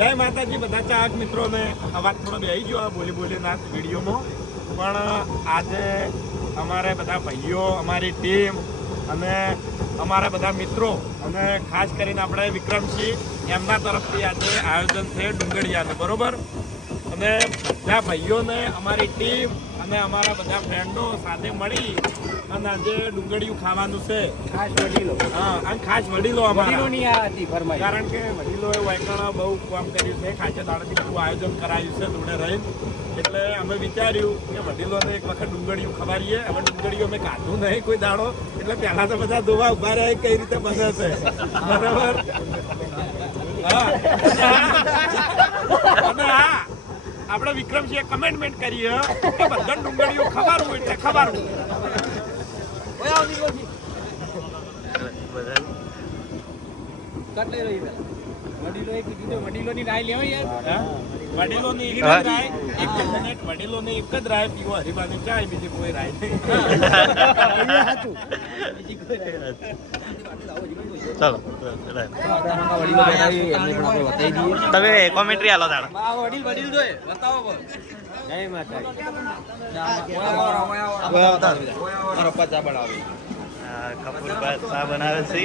જય માતાજી બધા ચાહક મિત્રોને. અવાજ થોડો બેહી ગયો, આ બોલી બોલી ના વિડીયોમાં. પણ આજે અમારે બધા ભાઈઓ, અમારી ટીમ અને અમારા બધા મિત્રો અને ખાસ કરીને આપણે વિક્રમસિંહ, એમના તરફથી આજે આયોજન છે ડુંગળિયાનું, બરાબર? અને બધા ભાઈઓને, અમારી ટીમ અને અમારા બધા ફ્રેન્ડો સાથે મળી અને આજે ડુંગળીયું ખાવાનું છે. ખાસ વડીલો. હા અને ખાસ વડીલો અમારા. કારણ કે વડીલોએ વાયકણ બહુ કામ કર્યું છે ખાચે દાડાથી બધું આયોજન કરાયું છે જોડે રહીને. એટલે અમે વિચાર્યું કે વડીલોને એક વખત ડુંગળીયું ખવારીએ હવે ડુંગળીઓ અમે કાઢું નહીં કોઈ દાડો. એટલે પહેલા તો બધા ધોવા ઊભા રહે કઈ રીતે બને છે. બરાબર? હા. હા આપણે વિક્રમસિંહે કમેન્ટમેન્ટ કરી હે કે બધા ડુંગળીઓ ખવારવું એટલે ખવારવું કટલે રહી પેલા વડીલોની રાય લેવાય યાર. વડીલોની એક જ રાય એક મિનિટ. વડીલોની એક જ રાય પીવો હરીબાની ચાય બીજી કોઈ રાય નહીં. તમે કોમેન્ટ્રી આલો તાણ. વડીલ વડીલ જોઈએ બતાવો જય બનાવે કપૂર બાદ બનાવે છે.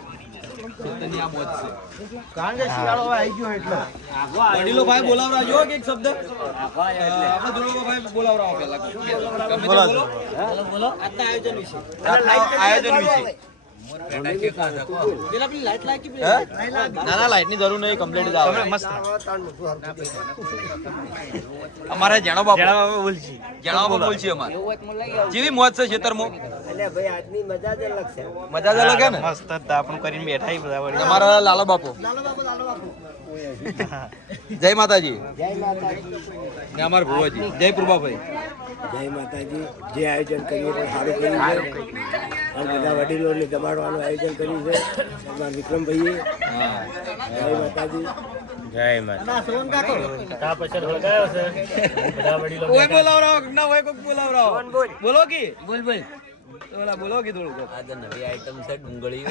છીએ. આ મોજ છે વડીલો ભાઈ બોલાવરા જો કે એક શબ્દ. આપણે ધોળકો ભાઈ બોલાવરાવો પહેલા બોલો. બોલો આજના આયોજન વિશે. આયોજન વિશે. ના ના લાઈટની જરૂર નહીં કમ્પ્લીટ મસ્ત અમારે જાણો બાપુ જણા બોલছি બાપુ બોલ. અમારે. જેવી મોજ છે ખેતરમાં મજા જ અલગ ને? મસ્ત આપણું કરીને બેઠા બધા. તમારા લાલો બાપુ. જય માતાજી. ને અમારા ભુવાજી. જય પ્રભાભાઈ. જય માતાજી. જે આયોજન કર્યું સારું કર્યું છે. અને બધા વડીલોને જમાડવાનું આયોજન કર્યું છે. એમાં વિક્રમભાઈએ. જય માતાજી. જય બોલાવરાવો ના હોય? કોક બોલો કે. બોલ બોલ. ઓલા બોલો કે થોડું આ તો નવી આઈટમ છે ડુંગળી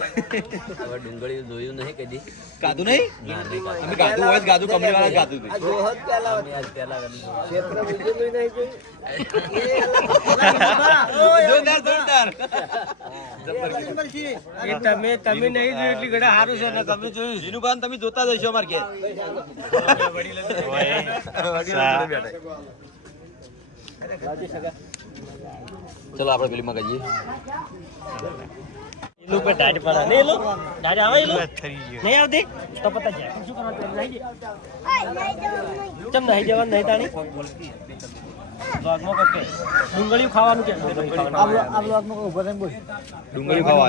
હવે ડુંગળી જોયું નહીં કદી ગાધું નહીં ના અમે ગાધું હોય જ કમળી વાળા ગાધું હતું. અમે આજ પહેલા ક્ષેત્ર બીજું નહીં જોયું જોરદાર જોરદાર તમે તમે નહીં જોયું એટલી ઘણા સારું છે ને તમે જોયું જીનુભાન પાન તમે જોતા જ હશો અમાર ઘેર. ચલો આપણે પેલી માં કહીએ. નહીં આવતી? તો પતા જાય. શું કરવા ચમ નહીં જવાનું નહીં તાણી? ડુંગળીયું ખાવાનું કે? ડુંગળીયું ખાવાનું. ડુંગળી ખાવા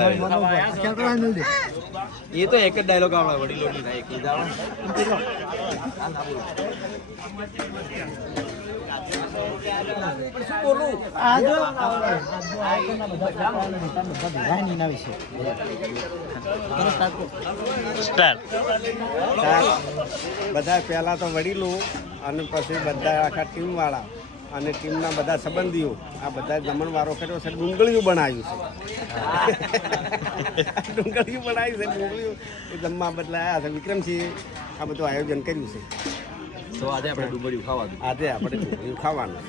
એ તો એક જ ડાયલોગ આવડે વડીલો થાય એક બધા પહેલા તો વડીલો અને પછી બધા આખા ટીમ વાળા. અને ટીમના બધા સંબંધીઓ આ બધા જમણવારો કર્યો છે ડુંગળીયું બનાવ્યું છે ડુંગળીયું બનાવ્યું છે ડુંગળીયું એ જમવા બદલાયા છે વિક્રમસિંહે આ બધું આયોજન કર્યું છે તો આજે આપણે ડુંગળીયું ખાવાનું આજે આપણે ડુંગળીયું ખાવાનું.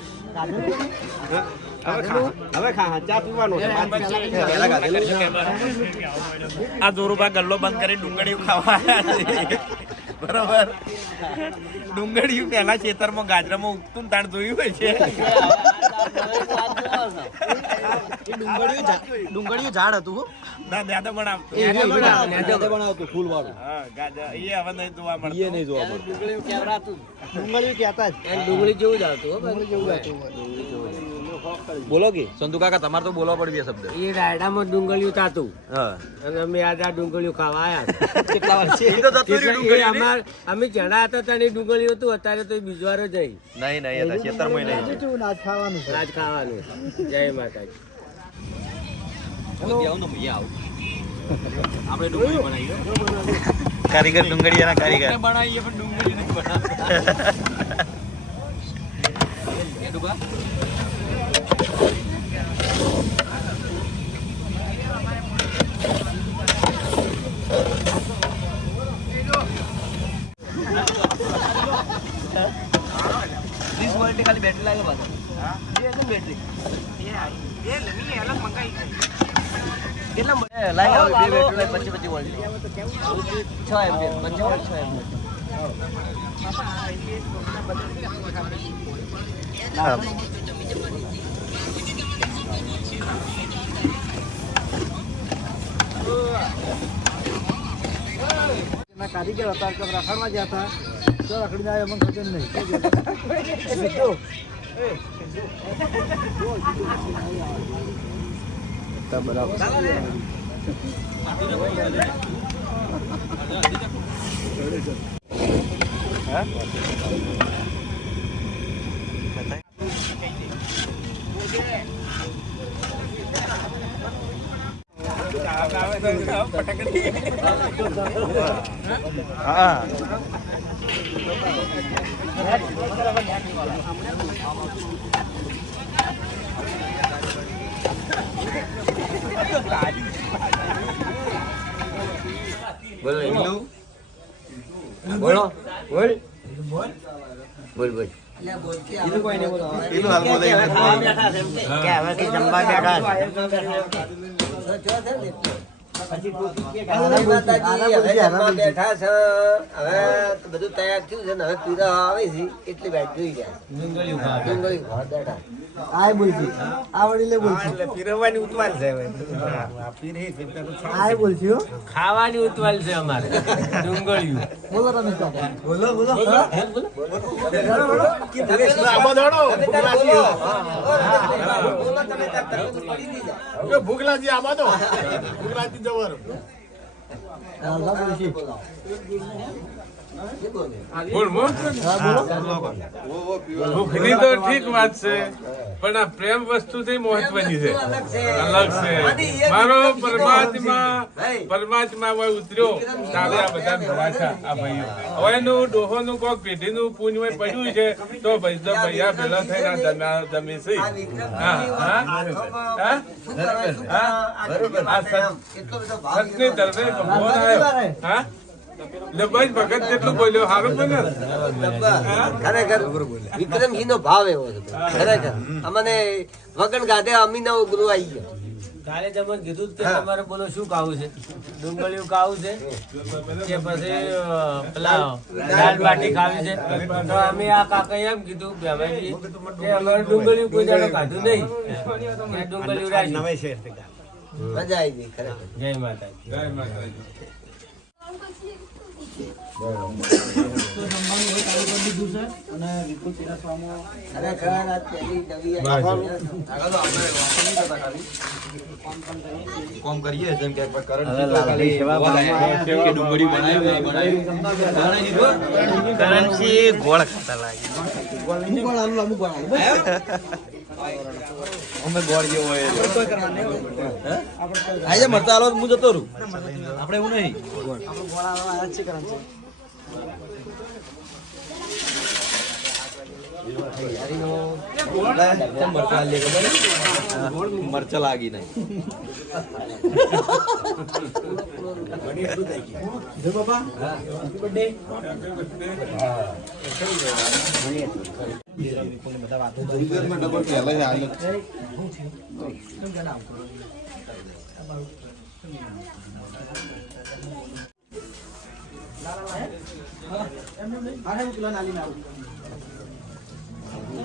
આ જોરુબા ગલ્લો બંધ કરી ડુંગળીયું ખાવા આવ્યા છે બરાબર? ડુંગળીયું પહેલા ખેતરમાં ગાજરામાં ઉગતું તાણ જોયું હોય છે. ડુંગળીયું ઝાડ હતું ના દાદા બનાવતો. એ રે, રે, નેચે બનાવતું. ફૂલ વાળું એ હવે નહીં જોવા એ નહીં જોવા મળતું. ડુંગળીયું કહેતા જ. ડુંગળી જેવું જ આવતું. બોલો કે? સંતુ કાકા તમારે તો બોલવા પડી જાય શબ્દ. એ રાયડામાં ડુંગળિયું તાતું. હા. અને અમે આજ આ ડુંગળીયું ખાવા આવ્યા કેટલા વર્ષે એ તો જતું રહ્યું એટલે અમાર અમે જણા હતા ત્યાં ડુંગળી હતું અત્યારે તો બીજો વાર જ નહીં નહીં નહીં એ તો ખેતરમાં નહીં. આજ ખાવાનું જય માતાજી. આપણે ડુંગળી બનાવીએ. કારીગર ડુંગળીયાના કારીગર. બનાવીએ પણ ડુંગળી નથી બનાવતા. એ ડુબા ખાલી બેટરી લાગે પાછળ બેટરી કેટલા મળે લાગે બે બેટરી લાગે પચીસ પચીસ વોલ્ટ. છ એમ્પિયર પચીસ વોલ્ટ છ એમ્પિયર કારીગર હતા કે રખડવા ગયા હતા તો રખડીને આવ્યા અમને ખબર નહીં. બરાબર. હા? બોલો બોલો બોલ બોલ બોલ પેલું હાલ બોલે એને કે હવે કે જમવા બેઠા તૈયાર થયું છે ને હવે પીરા આવે છે. ખાવાની ઉતવાલ છે અમારે. ડુંગળીયું. બોલો રમેશ બોલો બોલો. ભૂગલાજી આમાં તો. ભૂગલાજી જવાનું. ભૂખની તો ઠીક વાત છે, પણ આ પ્રેમ વસ્તુ થી મહત્વની છે. અલગ છે. મારો પરમાત્મા હવે ઉતર્યો. તારે આ કોક પેઢીનું પૂંજ હોય પડ્યું છે, તો ભાઈ તો ભૈયા ભેગા થઈને જમે છે. હા હા. હા? ભગત જેટલું બોલ્યો સારું બોલ્યો? ખરેખર નો ભાવ એવો છે ખરેખર. અમને વગણ ગાધે અમી નવો ગુરુ આવી ગયો. કાલે કીધું કે તમારે બોલો શું ખાવું છે? ડુંગળીયું ખાવું છે કે પછી દાળ બાટી ખાવી છે? તો અમે આ કાકા એમ કીધું કે અમે કે અમારે ડુંગળીયું કોઈ દાડો ખાધું નહીં. ડુંગળીયું રાખ્યું. મજા આવી ગઈ ખરેખર. જય માતા જય માતાજી ખરેખર આ પહેલી નવી કોમ કરીએ જેમ કે ડુંગળી બનાવી બનાવી. કરન્સી ગોળ ખાતા લાગે. અમે ગોળ જેવો હોય આજે મરતા હાલો હું જતો રહું. આપણે એવું નહીં. મરચા લે ખબર મરચા લાગી નહીં કેવું લાગ્યું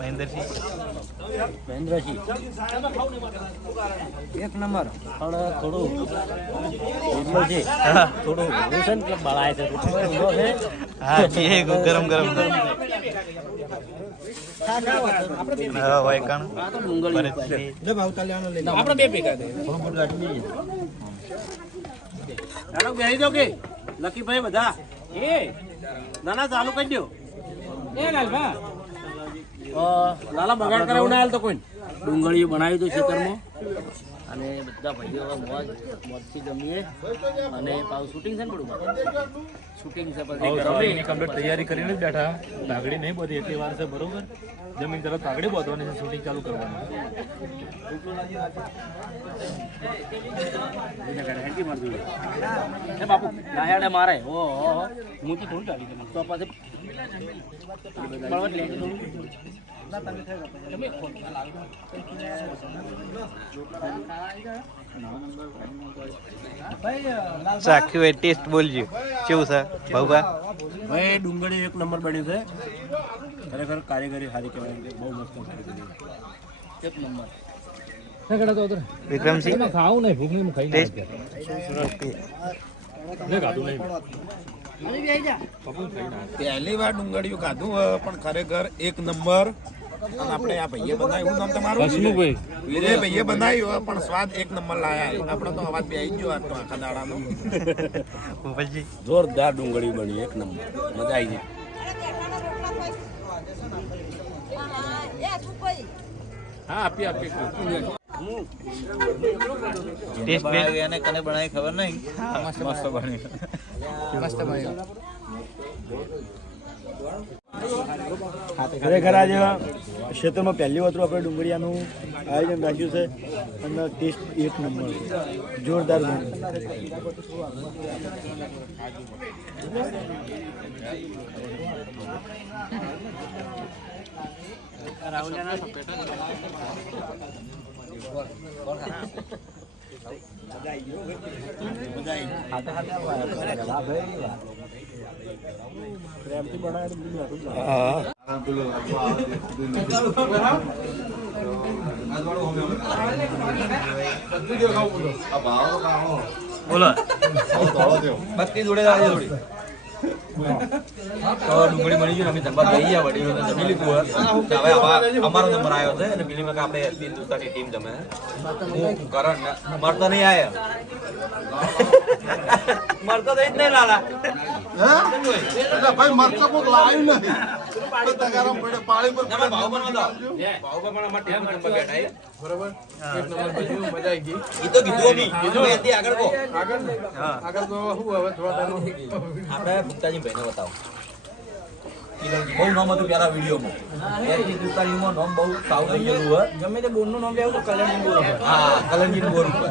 મહેન્દ્રસિંહ. મહેન્દ્રસિંહ. એક નંબર. પણ થોડું એટલું છે થોડું વ્યસન કે બળાય છે? થોડો છે? એ ગરમ ગરમ. હા વાયકાણ ભરતસિંહ. આપણે બે ભેગા બેસી જાઓ કે. લકીભાઈ બધા. એ નાના ચાલુ કરી દો એ લાલભા. લાલા બગાડ કરે ના હાલ તો કોઈ ડુંગળી બનાવી દો ખેતરમાં. અને બધા ભાઈઓ મોજ મોજથી જમીએ. અને પાછું શૂટિંગ છે ને બધું શૂટિંગ છે પછી કમ્પ્લીટ તૈયારી કરીને જ બેઠા. પાઘડી નહીં બધી એટલી વાર છે બરોબર? જમીન તરફ પાઘડી બોધવાની છે શૂટિંગ ચાલુ કરવાનું. બાપુ નાયાડે મારે. ઓ હો તો થોડું ચાલી તો પછી ચાખ્યું એ ટેસ્ટ બોલજો. કેવું છે ભાઉભા ભાઈ ડુંગળી એક નંબર બની છે. ખરેખર કારીગરી સારી કહેવાય બહુ મસ્ત કારીગરી એક નંબર. વિક્રમસિંહ? ખાવું નહીં ભૂખ નહીં ખાઈ ટેસ્ટ? પહેલી વાર ડુંગળીયું ખાધું હોય, પણ ખરેખર એક નંબર. અને આપણે આ ભાઈએ બનાવ્યું. નામ તમારું? હસમુખભાઈ. વીરે ભાઈએ બનાવ્યું. પણ સ્વાદ એક નંબર લાયા. આપણે તો અવાજ બે આવી ગયો આટલો તો આખા દાડાનો. ભૂપતજી જોરદાર ડુંગળી બની એક નંબર. મજા આવી ગઈ. હા આપી આપી ટેસ્ટ બે એને કને બનાવી ખબર નહીં? મસ્ત બની. ખરેખર આજે ક્ષેત્રમાં પહેલી વખત આપણે ડુંગળીયાનું આયોજન રાખ્યું છે અને ટેસ્ટ એક નંબર. જોરદાર બન્યું. બોલો. બત્તી જોડે જોડી તો ડુંગળી મળી ગયું અમે જમવા લઈ ગયા વડીલો જમી લીધું હવે આવા અમારો નંબર આવ્યો છે અને વખત આપણે હિન્દુસ્તાની ટીમ જમે હું કરણ મરતો નહીં આવ્યો મળતો તો જ નહીં લાલા. ભાઈ મરચા કોક લાવ્યું નહીં. તગારામ પડે પાણી પર ના, ભાવ બનવા દો. ભાવ પણ અમારા ટીમ નંબર બેઠા ઈ તો કીધું અમે. કીધું એથી આગળ કહો. હા. આપણે ભુક્તાજી ભાઈને બતાવો. બહુ નામ હતું પેલા વિડીયોમાં. પિસ્તાલીસમાં નામ બહુ સાવ થઈ ગયેલું હોય. ગમે તે બોરનું નામ લેવું તો કલરજી બોર હા કલરજી બોર ઉપર.